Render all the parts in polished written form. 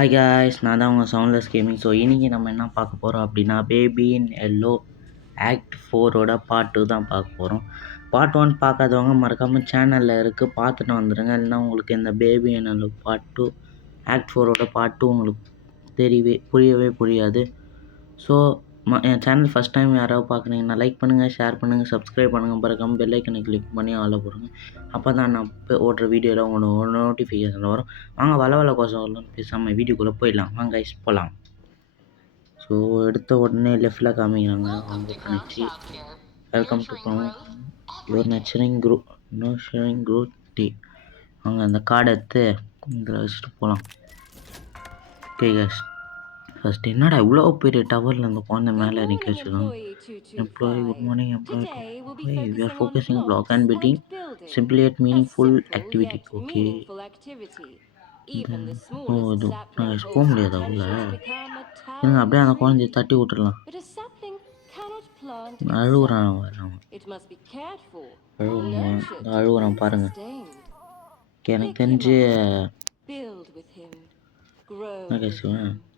Hi guys, நான் தான் உங்கள் சவுண்ட்லெஸ் கேமிங். ஸோ இன்றைக்கி நம்ம என்ன பார்க்க போகிறோம் அப்படின்னா, பேபி இன் எல்லோ ஆக்ட் 4ஓட பார்ட் 2 தான் பார்க்க போகிறோம். பார்ட் 1 பார்க்காதவங்க மறக்காமல் சேனலில் இருக்குது, பார்த்துட்டு வந்துடுங்க. இல்லைனா உங்களுக்கு இந்த baby in yellow part 2 act 4ஓட பார்ட் 2 உங்களுக்கு புரியவே. ஸோ என் சேனல் ஃபஸ்ட் டைம் யாராவது பார்க்குறீங்கன்னா லைக் பண்ணுங்கள், ஷேர் பண்ணுங்கள், சப்ஸ்கிரைப் பண்ணுங்கள், மறக்காமல் பெல் ஐக்கனை கிளிக் பண்ணி ஆள போடுங்க. அப்போ தான் நான் ஓடுற வீடியோவில் உங்களுக்கு ஒரு நோட்டிஃபிகேஷன் வரும். வாங்க வள கோசம் பேசாமல் வீடியோக்குள்ளே போயிடலாம். வாங்க கைஸ் போகலாம். ஸோ எடுத்த உடனே லெஃப்டில் காமிக்கிறாங்க. அவங்க கணிச்சு welcome to your nurturing group day. அவங்க அந்த கார்டை எடுத்து இதில் வச்சுட்டு போகலாம். ஓகே கைஸ், ஃபர்ஸ்ட் என்னடா இவ்வளோ பெரிய டவரில் அந்த குழந்தை மேலே நிற்க வச்சுருக்கோம். Employee good morning employee, we are focusing block and building simple yet meaningful activity. Okay, oh இது நான் போக முடியாது உள்ள. இருங்க அப்படியே அந்த குழந்தைய தட்டி விட்டுடலாம். அழுகுறான் அழுகுறான் பாருங்க. எனக்கு தெரிஞ்சு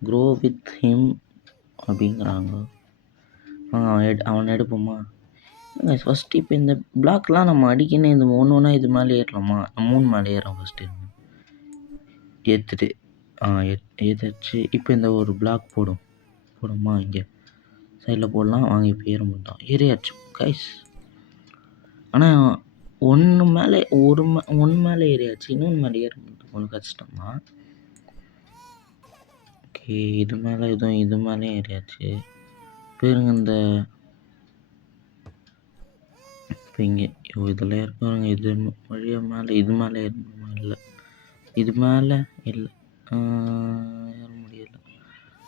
க்ரோ வித் ஹிம் அப்படிங்கிறாங்க. அவனை எடுப்போமா ஃபஸ்ட்டு? இப்போ இந்த பிளாக்லாம் நம்ம அடிக்கணும். இந்த ஒன்றா இது மேலே ஏறலாமா? 3 மேலே ஏறோம் ஃபஸ்ட்டு ஏற்றுட்டு ஏதாச்சு. இப்போ இந்த ஒரு பிளாக் போடுமா? இங்கே சைடில் போடலாம். வாங்க இப்போ ஏற மாட்டோம். ஏறியாச்சு கைஸ். ஆனால் ஒன்று மேலே ஏறியாச்சு, இன்னொன்று மேலே ஏற மாட்டோம். கொஞ்சம் கஷ்டமா. ஓகே, இது மேலே ஏறியாச்சு. பேருங்க இந்த இப்போ இங்கே இதில் இருக்கிறவங்க இது வழியாக மேலே இது மேலே ஏறணுமா? இல்லை, இது மேலே இல்லை, ஏற முடியலை.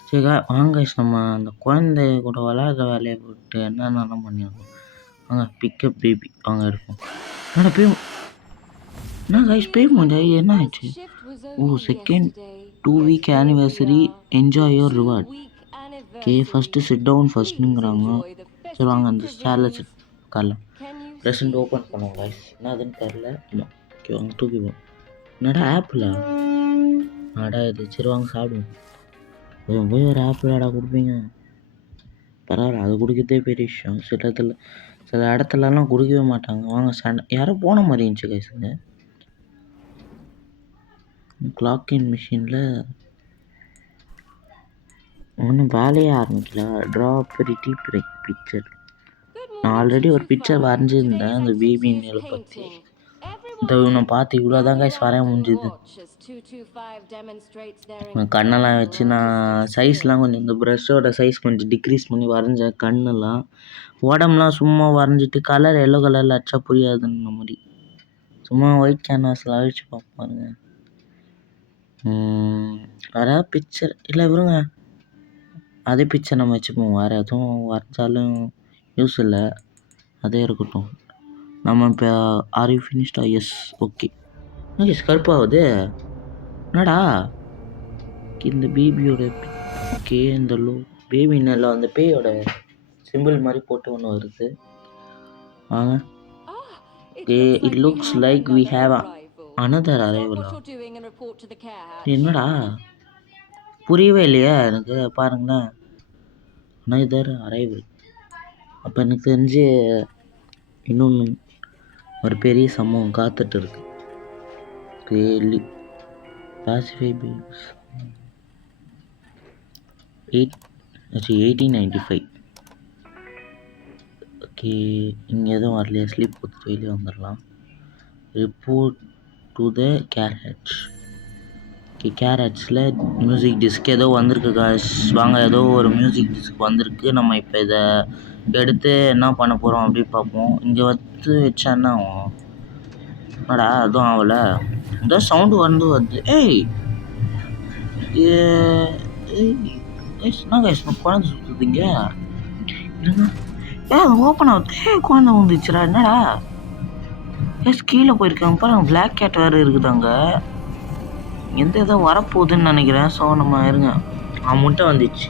சரி வாங்க நம்ம அந்த குழந்தை கூட விளையாடுற வேலையை போட்டு என்னென்னலாம் பண்ணிடுவோம். வாங்க பிக்கப் பேபி வாங்க எடுப்போம். என்ன கைஸ் பேய் முடியாது? என்ன ஆச்சு? Oh, second 2 week anniversary, enjoy your reward. Okay, first sit down ஃபஸ்ட்டுங்கிறாங்க. சரி வாங்க அந்த சேரில் சிட் உட்காரலாம். ப்ரெசென்ட் ஓப்பன் பண்ணுவோம் கைஸ். என்ன அதுன்னு தெரில. ஓகே வாங்க தூக்கிப்போம். என்னடா ஆப்பிளா? அடா இது. சரி வாங்க சாப்பிடுவோம். போய் ஒரு ஆப்பிளாடா கொடுப்பீங்க? பரவாயில்ல, அது குடிக்கிறதே பெரிய விஷயம். சில இடத்துலலாம் குடிக்கவே மாட்டாங்க. வாங்க சண்டை யாரோ போன மாதிரி இருந்துச்சு கைஸுங்க. கிளாக் இன் மிஷினில் ஒன்றும் வேலையே ஆரம்பிக்கல. Draw pretty picture. நான் ஆல்ரெடி ஒரு பிக்சர் வரைஞ்சிருந்தேன் அந்த பேபி மேலே பற்றி. இந்த நான் பார்த்து இவ்வளோ தான் கைஸ் வரைய முடிஞ்சுது. கண்ணெல்லாம் வச்சு நான் சைஸ்லாம் கொஞ்சம் இந்த ப்ரஷ்ஷோட சைஸ் கொஞ்சம் டிக்ரீஸ் பண்ணி வரைஞ்சேன். கண்ணெல்லாம் உடம்புலாம் சும்மா வரைஞ்சிட்டு கலர் எல்லோ கலரில் அடிச்சா புரியாதுன்ற மாதிரி சும்மா ஒயிட் கேன்வாஸில் அழிச்சு பார்ப்பாருங்க. வேறு பிக்சர் இல்லை விடுங்க, அதே பிக்சர் நம்ம வச்சுப்போம். வேறு எதுவும் வரைஞ்சாலும் யூஸ் இல்லை, அதே இருக்கட்டும். நம்ம இப்போ ஆர் யூ ஃபினிஷ்டா? எஸ். ஓகே. எஸ் கருப்பாகுது என்னடா இந்த பேபியோட. ஓகே, இந்த பேபி நல்லா அந்த பேயோட சிம்பிள் மாதிரி போட்டு ஒன்று வருது. வாங்க. Okay, it looks like we have another அரைவலா. என்னடா புரியவே இல்லையா எனக்கு, பாருங்களேன். Another arrival. அப்போ எனக்கு தெரிஞ்சு இன்னொன்று ஒரு பெரிய சம்பவம் காத்துட்டு இருக்கு. Pacify piece 1895. ஓகே, இங்கே எதுவும் வரலையா? ஸ்லீப் கொடுத்துட்டு வெளியே வந்துடலாம். Report to the garage. Okay, கேரேஜில் மியூசிக் டிஸ்க் ஏதோ வந்திருக்கு காய்ஸ். வாங்க, ஏதோ ஒரு மியூசிக் டிஸ்க் வந்திருக்கு. நம்ம இப்போ இதை எடுத்து என்ன பண்ண போகிறோம் அப்படி பார்ப்போம். இங்கே வச்சா என்ன ஆகும்? என்னடா அதுவும் ஆகலை, ஏதோ சவுண்டு வருது. என்ன கைஸ் குழந்தை சுற்றுதுங்க. ஓப்பன் ஆகுது. குழந்தை வந்துச்சுடா. என்னடா கீழே போயிருக்காங்க பாருங்க. பிளாக் கேட் வேறு இருக்குது அங்கே. ஏதோ வரப்போகுதுன்னு நினைக்கிறேன். ஸோ நம்ம இருங்க. முட்டை வந்துச்சு.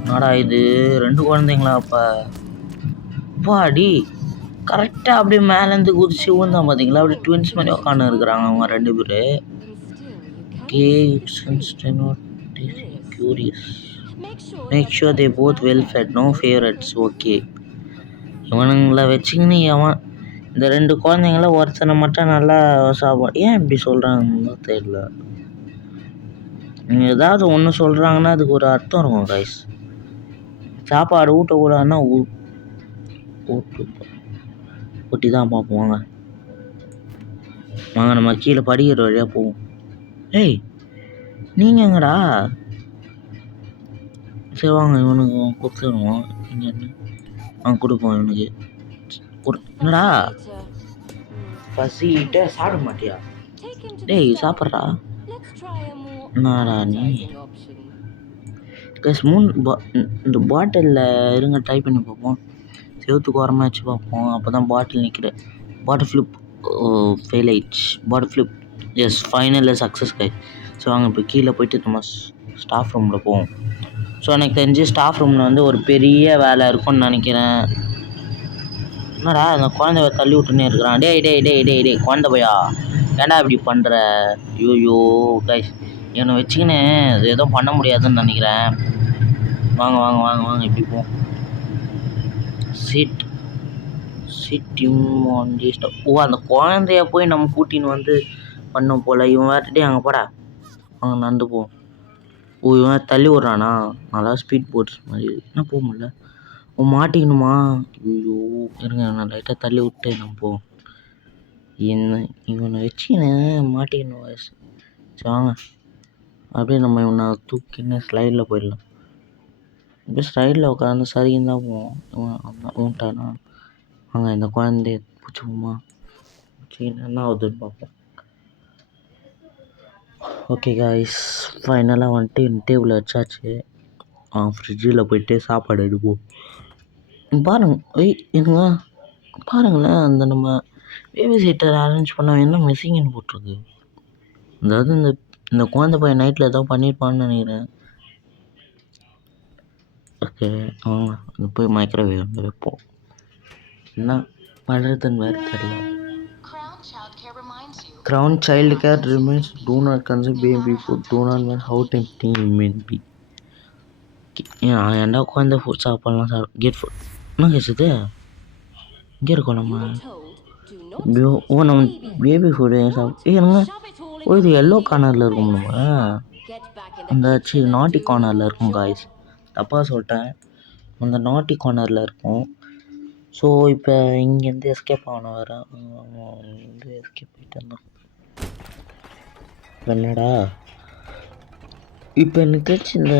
என்னடா இது 2 குழந்தைங்களா? அப்போ அடி கரெக்டாக அப்படியே மேலேருந்து குதிச்சு ஊந்தான் பார்த்தீங்களா? அப்படியே ட்வின்ஸ் மாதிரி உட்காந்து இருக்கிறாங்க அவங்க 2 பேர். Okay, since they're not curious. Make sure they both well fed, no favorites. Okay. இவனுங்களை வச்சுக்கின்னு எவன் இந்த 2 குழந்தைங்கள ஒருத்தனை மட்டும் நல்லா சாப்பாடு ஏன் இப்படி சொல்கிறாங்கன்னு தெரியல. ஏதாவது ஒன்று சொல்கிறாங்கன்னா அதுக்கு ஒரு அர்த்தம் இருக்கும் கைஸ். சாப்பாடு ஊட்டக்கூடாதுன்னா ஊட்டி தான் பார்ப்போம். வாங்க வாங்க நம்ம கீழே படிக்கிற வழியாக போவோம். ஏய் நீங்கள் எங்கடா? சரி வாங்க இவனுக்கு கொடுத்துருவோம். இங்கே கொடுப்போம் இவனுக்கு. என்னடா பசிக்கிட்டே சாப்பிட மாட்டியா? டேய் சாப்பிட்றா. என்னடா நீ கைஸ் இந்த பாட்டிலில் இருங்க ட்ரை பண்ணி பார்ப்போம். செவத்துக்கு ஓரமாக வச்சு பார்ப்போம். அப்போ தான் பாட்டில் நிற்கிற பாட்டில் ஃப்ளிப் ஃபெயில் ஆயிடுச்சு. பாட்டில் ஃப்ளிப் எஸ் ஃபைனலில் சக்ஸஸ் கை. ஸோ வாங்க இப்போ கீழே போயிட்டு நம்ம ஸ்டாஃப் ரூமில் போவோம். ஸோ எனக்கு தெரிஞ்சு ஸ்டாஃப் ரூமில் வந்து ஒரு பெரிய வேலை இருக்கும்னு நினைக்கிறேன். என்னடா அந்த குழந்தைய தள்ளி விட்டுன்னே இருக்கிறான். டேய் டேய் டேய் டேய் டேய் குழந்தை போயா ஏன்டா இப்படி பண்ணுற? ஐயோ கைஸ் என்னை வச்சுக்கின்னு எதுவும் பண்ண முடியாதுன்னு நினைக்கிறேன். வாங்க வாங்க வாங்க வாங்க இப்படி போவோம். அந்த குழந்தைய போய் நம்ம கூட்டின்னு வந்து பண்ணோம் போல். இவன் வேறுட்டே அங்கே போடா அங்கே நடந்து போவோம். இவன் தள்ளி விட்றானா? நல்லா ஸ்பீட் போட்ஸ் மாதிரி என்ன போக முடியல. மாட்டிக்கணுமா? ஐயோ இருங்க நான் லைட்டாக தள்ளி விட்டு நம்ம போவோம். இவனை வச்சுக்கின்னு மாட்டிக்கணும் வயசு. சரி வாங்க அப்படியே நம்ம இவனை தூக்கின்னு ஸ்லைடில் போயிடலாம். அப்படியே ஸ்லைடில் உட்காந்து சரின்னு தான் போவோம். ஊன்ட்டானா? வாங்க இந்த குழந்தைய பிடிச்சிப்போமா? என்ன ஆகுதுன்னு பார்ப்போம். ஓகே காய்ஸ் ஃபைனலாக வந்துட்டு டேபிளில் வச்சாச்சு. ஃப்ரிட்ஜில் போயிட்டு சாப்பாடு எடுப்போம். இதுங்க பாருங்களேன் அந்த நம்ம பேபி சீட்டர் அரேஞ்ச் பண்ண என்ன மிஸ்ஸிங்னு போட்டிருக்கு. அதாவது இந்த குழந்தை பையன் நைட்டில் ஏதோ பண்ணியிருப்பான்னு நினைக்கிறேன். ஓகே வாங்க போய் மைக்ரோவேவ் வைப்போம். என்ன பண்ணுறதுன்னு வேறு தெரியல. Crown child care remains. Do not consume baby food. Do not know how tempting it may be. ஏன்டா குழந்தை ஃபுட் சாப்பிட்லாம் கெட் ஃபுட் என்ன கேசுது இங்கே இருக்கோம் நம்ம. நம்ம பேபி ஃபுட்டு ஏங்க இது எல்லோ கார்னரில் இருக்கும். நம்ம அந்த நாட்டி கார்னரில் இருக்கும் காய்ஸ். தப்பாக சொல்லிட்டேன். அந்த நாட்டி கார்னரில் இருக்கும். ஸோ இப்போ இங்கேருந்து எஸ்கேப் ஆகணும் வேறு. இங்கேருந்து எஸ்கேப் ஆகிட்டு இருந்தோம். என்னடா இப்போ எனக்கு தெரிஞ்சு இந்த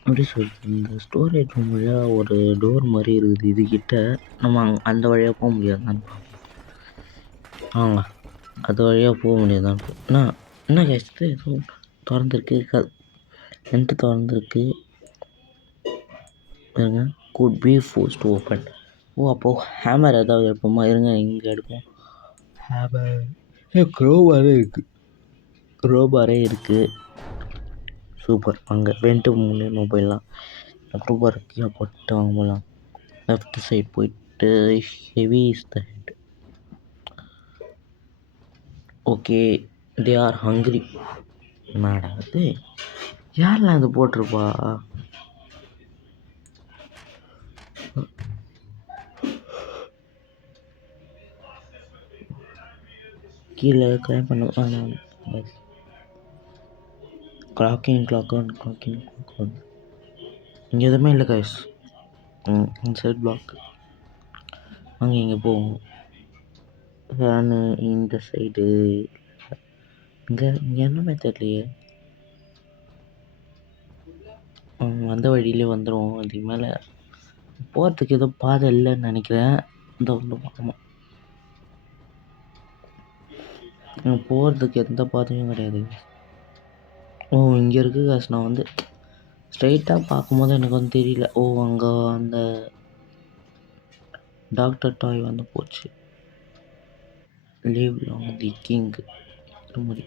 எப்படி சொல்கிறது இந்த ஸ்டோரேஜ் ரூம் வழியாக ஒரு டோர் மாதிரி இருக்குது. இதுக்கிட்ட நம்ம அந்த வழியாக போக முடியாதுதான். அது வழியாக போக முடியாதுதான். என்ன கேட்டு எதுவும் திறந்துருக்கு. என்ட்டு திறந்துருக்கு இருங்க. Could be forced open. அப்போது ஹேமர் ஏதாவது எடுப்போமா? இருங்க இங்கே எடுப்போம். ஹேமர் க்ரோபாரே இருக்குது. சூப்பர். அங்கே வெண்ட்டு மூலியமாக போயிடலாம். க்ரோபார் கீழே போட்டு வாங்க போகலாம். லெஃப்ட் சைட் போயிட்டு heavy is the head. Okay they are hungry. என்னடா அது யாரெல்லாம் இது போட்டிருப்பா? கீழே கிளைம் பண்ண கிளாக்கிங் இங்கே எதுவுமே இல்லை கைஸ். Inside black. அங்கே இங்கே போவோம். ஃபேனு இந்த சைடு இங்கே என்னமே தெரியலையே. வந்த வழியிலே வந்துடும். அதுக்கு மேலே போகிறதுக்கு ஏதோ பாதை இல்லைன்னு நினைக்கிறேன். இந்த ஒன்று பார்க்கணும். போகிறதுக்கு எந்த பாதையும் கிடையாது. இங்கே இருக்குது காசு. நான் வந்து ஸ்ட்ரைட்டாக பார்க்கும்போது எனக்கு வந்து தெரியல. அங்கே அந்த டாக்டர் டாய் வந்து போச்சு. லீவ் லாங் தி கிங் மாதிரி.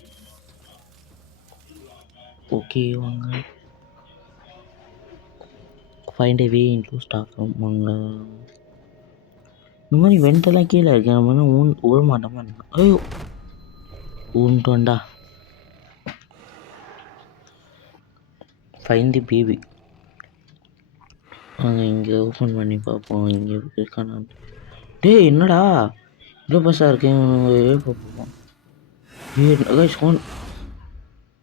ஓகே வாங்க ஃபைண்ட் எ வே இன்டு ஸ்டாஃப் ரூம். வாங்க இந்த மாதிரி வெண்டெல்லாம் கீழே இருக்கேன். நம்ம விழ மாட்டோமா? ஐயோ ஊன்ட்டோண்டா. ஃபைண்ட் தி பேபி. நாங்கள் இங்கே ஓப்பன் பண்ணி பார்ப்போம் இங்கே இருக்கானா. டேய் என்னடா இவ்வளோ பஸ்ஸாக இருக்கேன் பார்ப்போம். ஃபோன்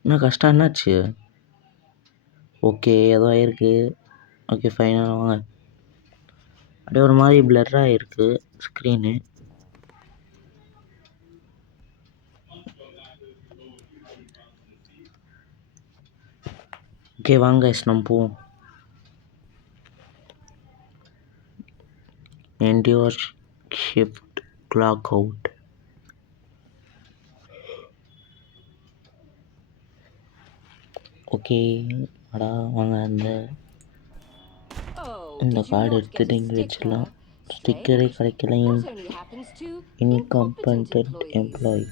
என்ன கஷ்டம் என்னாச்சு? ஓகே ஏதோ ஆயிருக்கு. ஓகே ஃபைனலாக வாங்க. அப்படியே ஒரு மாதிரி பிளர்ராக இருக்குது ஸ்க்ரீனு. ஓகே வாங்க நம்ம போவோம். End your shift, clock out. Okay அடா வாங்க இந்த கார்டு எடுத்துகிட்டு இங்கே வச்சிடலாம். ஸ்டிக்கரே கிடைக்கல. இன்கம்பெட்டன்ட் எம்ப்ளாயி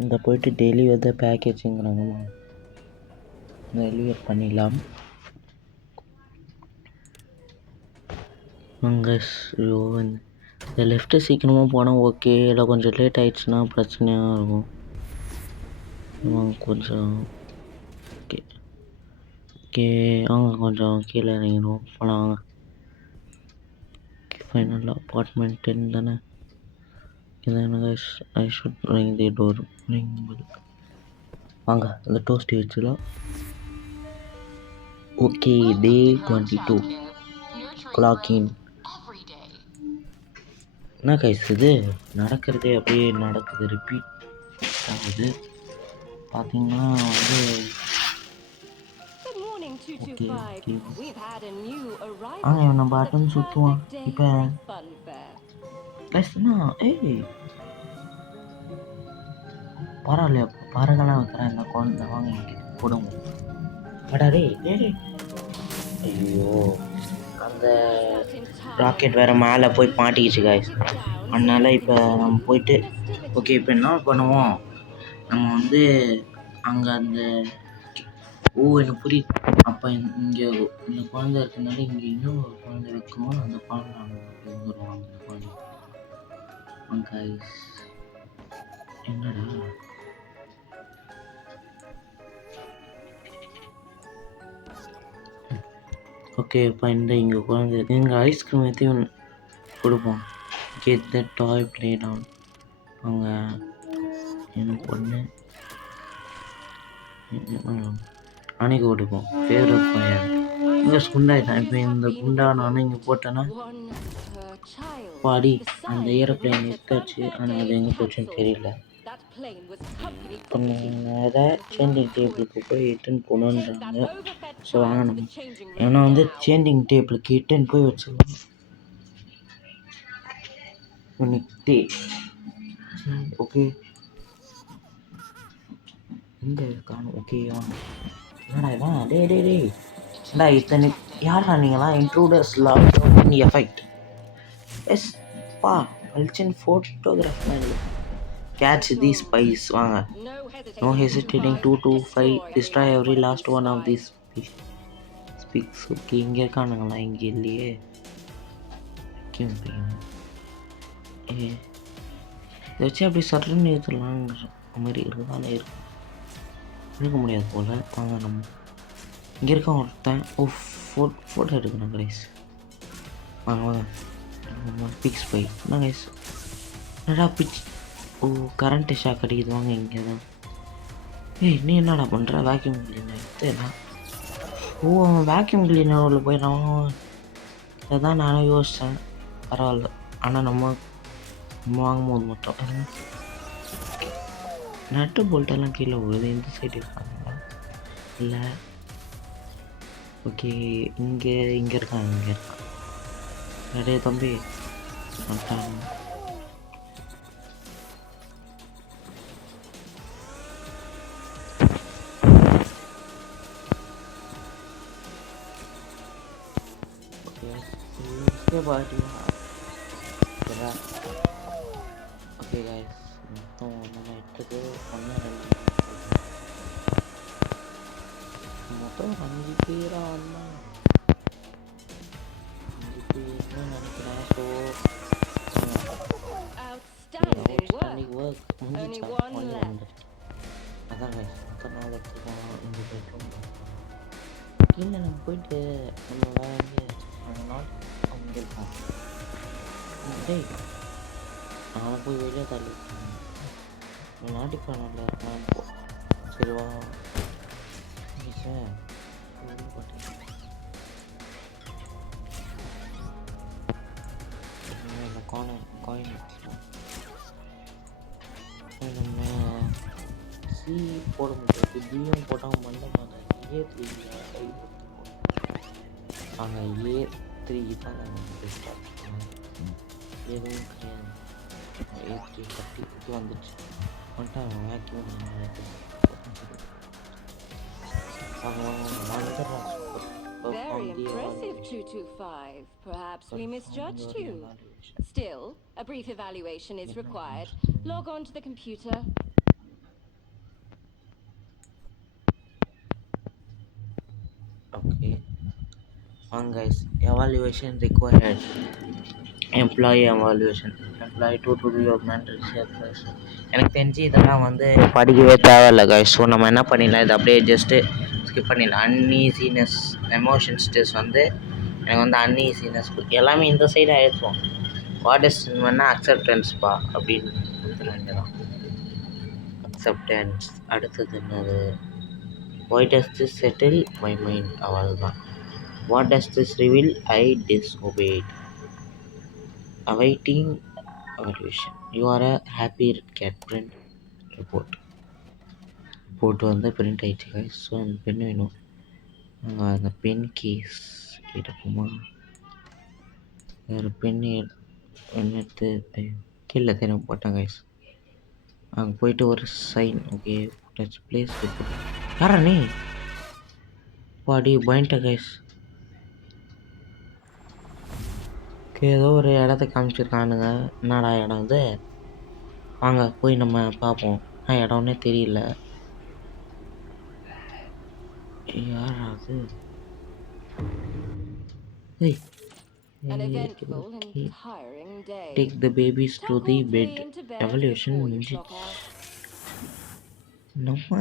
இந்த போயிட்டு டெலிவர் த பேக்கேஜுங்கிறாங்கம்மா. டெலிவர் பண்ணிடலாம். ஐயோ இந்த லெஃப்ட்டு சீக்கிரமாக போனால் ஓகே, இல்லை கொஞ்சம் லேட் ஆகிடுச்சுன்னா பிரச்சனையாக இருக்கும். கொஞ்சம் ஓகே ஓகே வாங்க கொஞ்சம் கீழே இறங்கிடுவோம். போகலாம் வாங்க. ஃபைனல் அப்பார்ட்மெண்ட் 10 தானே இதான guys. I should ring the door. வாங்க அந்த டோஸ்ட் வச்சுலாம். Okay day 22 clock in. என்ன கைஸ் இது நடக்கிறதே அப்படியே நடக்குது, ரிப்பீட் ஆகுது. பார்த்தீங்கன்னா வந்து நம்ம பட்டன் சுற்றுவான் இப்போ. ப்ளஸ்னா பரவாயில்லையா பறகலாம் வைக்கிறேன் இந்த குழந்தை. வாங்க இங்கே போடுவோம். படாரே ஐயோ அந்த ராக்கெட் வேறு மேலே போய் மாட்டிக்கிச்சு காய்ஸ். அதனால் இப்போ நம்ம போயிட்டு ஓகே இப்போ என்ன பண்ணுவோம், நம்ம வந்து அங்கே அந்த எனக்கு புரியுது. அப்போ இங்கே இந்த குழந்தை இருக்கிறதுனால இங்கே இன்னும் ஒரு குழந்தை வைக்கணும். அந்த குழந்தை அங்கே வந்துடுவோம். அந்த குழந்தை காய்ஸ் என்னடா ஓகே இப்போ இங்கே குழந்தை எங்கள் ஐஸ்கிரீம் எத்தையும் கொடுப்போம். Get the toy play down. அவங்க எனக்கு ஒன்று அன்னைக்கு கொடுப்போம். ஃபேவரட் பையன் இங்கே குண்டாய் தான். இப்போ இந்த குண்டா நான் இங்கே போட்டேன்னா பாடி அந்த ஏரோப்ளைன் எடுத்தாச்சு. ஆனால் அது எங்கே போச்சுன்னு தெரியல. இப்போ நேராக சேஞ்சிங் டேபிளுக்கு போய் இட்டுன்னு போகணுன்றாங்க. ஸோ வாங்கணும். ஏன்னா வந்து சேஞ்சிங் டேபிளுக்கு இட்டுன்னு போய் வச்சுருவோம். ஓகே இங்கே காணும். ஓகே வாங்க. என்னடா இதான் டே இத்தனை யாரா நீங்களாம்? இன்ட்ரூடர்ஸ் லாக் எஃபெக்ட் எஸ் பா கல்ச்சன் ஃபோட்டோகிராஃப்லாம் இல்லை. Catch these spies. வாங்க. No hesitating 2 to 5 destroy every last one of these speaks. Okay இங்கே இருக்கானுங்களா? இங்கே இல்லையே. இதை வச்சு அப்படி சட்டுன்னு எடுத்துடலாங்கிற மாதிரி இருக்குதானே இருக்கு. எடுக்க முடியாது போல். வாங்க நம்ம இங்கே இருக்க ஒருத்தன் ஃபோட்டோ எடுக்கணும் கைஸ். வாங்க பிக் ஸ்பை என்ன கைஸ். என்னடா பிச் கரண்ட்டு ஷாக் அடிக்குது. வாங்க இங்கே தான். நீ என்னடா பண்ணுற? வேக்யூம் கிளீனர் எடுத்துடா. அவன் வேக்யூம் கிளீனர் உள்ள போயிடறான். இதான் நானும் யோசித்தேன். பரவாயில்ல. ஆனால் நம்ம வாங்கும் போது மட்டும் நட்டு போல்ட்டெல்லாம் கீழே விழுது. இந்த சைடு இருக்காங்களா? இல்லை ஓகே இங்கே இருக்கான். நிறைய தம்பி மாட்டான். ஓகே கைஸ் மொத்தம் நம்ம எடுத்தது மொத்தம் 5 பேரா வந்தான். 5 பேர்னு நினைக்கிறேன். ஸோ அன்றைக்கி ஒர்க் முடிஞ்சிச்சா ஒன்லி 1 லெஃப்ட். அதான் கைஸ் மொத்தம் 4 எடுத்துருக்கோம். இந்த பெட்ரூம் கீழே நம்ம போயிட்டு நம்ம வேறு நாட் அங்கே இருக்கோம். டேய் நான் போய் வெளியே தள்ளி நாட்டிக்கான இருக்கலாம் போ. சரிவா சார் இந்த காயின் நம்ம சி போட முடியாது. பியும் போட்டால் மண்ட மாட்டேன். A3 நாங்கள் A3 தான் நாங்கள் பெஸ்ட்டாக எதுவும் கிடையாது. A3 கட்டி வந்துச்சு வந்துட்டு அவன் vacuum Very impressive, 225. Perhaps we misjudged you. Still, a brief evaluation is required. Log on to the computer. Okay. Guys, evaluation required. Employee evaluation. Employee to do your mental health. எனக்கு தெரிஞ்சு இதெல்லாம் வந்து படிக்கவே தேவையில்லை guys. ஸோ நம்ம என்ன பண்ணிடலாம், இதை அப்படியே ஜஸ்ட்டு ஸ்கிப் பண்ணிடலாம். அன்ஈஸினஸ் எமோஷன்ஸ் டெஸ்ட் வந்து எனக்கு வந்து அன்ஈஸினஸ் எல்லாமே இந்த சைடு ஆகிடுவோம். வாட் இஸ் வேணால் அக்செப்டன்ஸ்ப்பா அப்படின்னு கொடுத்துட வேண்டியதான். அக்செப்டன்ஸ். அடுத்தது என்னது, why does this settle my mind? அவ்வளோதான். what does this reveal? I disobeyed. awaiting evaluation. you are a happy cat. print report வந்து பிரிண்ட் ஆகிடுச்சு guys. ஸோ அந்த பென் வேணும். அந்த பென் கேஸ் எடுப்போமா, வேறு பென் எடுத்து கீழே தெரியும் போட்டேன் கைஸ். அங்கே போயிட்டு ஒரு சைன் ஓகே டச் பிளேஸ் யாரா நீ பாடி பயன்ட்ட கைஸ். ஓகே ஏதோ ஒரு இடத்த காமிச்சிருக்கானுங்க. என்னடா இடம் இது, வாங்க போய் நம்ம பார்ப்போம். இடம்னே தெரியல. யாரா அது? Take the babies to the bed. Evaluation முடிஞ்சு. நம்ம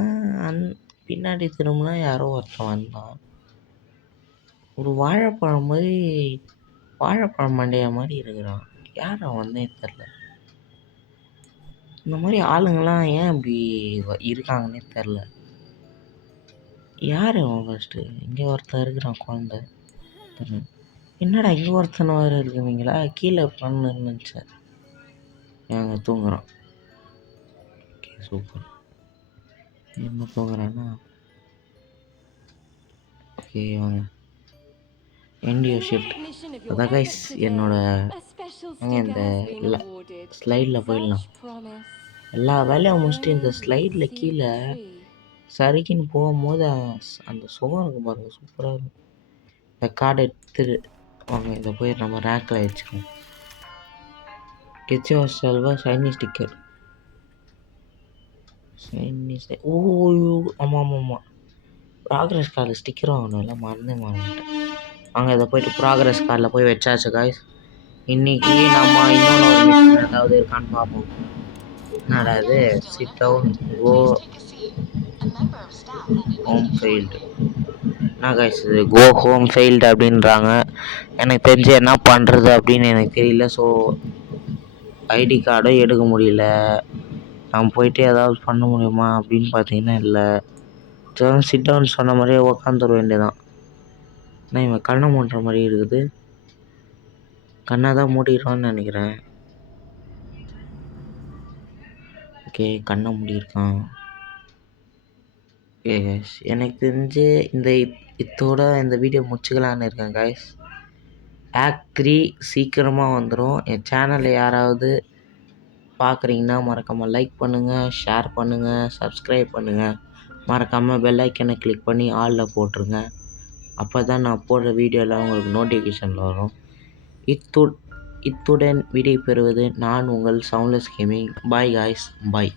பின்னாடி திரும்பினா யாரோ ஒருத்தன் வந்தான். ஒரு வாழைப்பழம் மாதிரி, வாழைப்பழம் மண்டைய மாதிரி இருக்கிறான். யார் அவன் வந்தே தெரில. இந்த மாதிரி ஆளுங்கள்லாம் ஏன் இப்படி இருக்காங்கன்னே தெரில. யார் அவன் ஃபஸ்ட்டு? இங்கே ஒருத்தன் இருக்கிறான் குழந்த. என்னடா இங்கே ஒருத்தனை வேறு இருக்குவீங்களா? கீழே பண்ணு நினச்சேன். ஏங்க தூங்குறான். Okay super. என்ன தூங்குறான்னா ஓகே வாங்க என்டியோ ஷிஃப்ட். அதான் கைஸ் என்னோட இந்த ஸ்லைடில் போயிடலாம். எல்லா வேலையும் முடிச்சுட்டு இந்த ஸ்லைடில் கீழே சரிக்குன்னு போகும்போது அந்த சுகம் இருக்கும் பாருங்க, சூப்பராக இருக்கும். இந்த கார்டு எடுத்து வாங்க, இதை போய் நம்ம ரேக்கில் வச்சுக்கோங்க. கெச்சோ செல்வா ஷைனி ஸ்டிக்கர். ஷைனி ஆமாம் ப்ராக்ரஸ் கார்டில் ஸ்டிக்கர் வாங்கணும். இல்லை மறந்துட்டேன். வாங்க இதை போய்ட்டு ப்ராக்ரஸ் கார்டில் போய் வச்சாச்சு காய்ஸ். இன்றைக்கி நம்ம இன்னொன்று ஒரு மிஷன் ஏதாவது இருக்கான்னு பார்ப்போம். என்னடா இது, sit down go home failed. என்ன காய்ஸ் இது கோ ஹோம் ஃபெயில்டு அப்படின்றாங்க. எனக்கு தெரிஞ்சு என்ன பண்ணுறது அப்படின்னு எனக்கு தெரியல. ஸோ ஐடி கார்டும் எடுக்க முடியல. நம்ம போயிட்டு ஏதாவது பண்ண முடியுமா அப்படின்னு பார்த்தீங்கன்னா இல்லை. சிட் டவுன் சொன்ன மாதிரியே உக்காந்துட வேண்டியதான். ஆனால் இவன் கண்ணை மூடுற மாதிரி இருக்குது. கண்ணை தான் மூடிடுவான்னு நினைக்கிறேன். ஓகே கண்ணை மூடியிருக்கான். ஓகே கைஸ் எனக்கு தெரிஞ்சு இதோட இந்த வீடியோ முடிச்சுக்கலான்னு இருக்கேன் கைஸ். ஆக்ட் 3 சீக்கிரமாக வந்துடும். என் சேனலில் யாராவது பார்க்குறீங்கன்னா மறக்காமல் லைக் பண்ணுங்கள், ஷேர் பண்ணுங்கள், சப்ஸ்கிரைப் பண்ணுங்கள். மறக்காமல் பெல் ஐக்கனை கிளிக் பண்ணி ஆலில் போட்டுருங்க. அப்போ தான் நான் போடுற வீடியோலாம் உங்களுக்கு நோட்டிஃபிகேஷனில் வரும். இத்துடன் விடை பெறுவது நான் உங்கள் சவுண்ட்லெஸ் கேமிங். பாய் காய்ஸ், பாய்.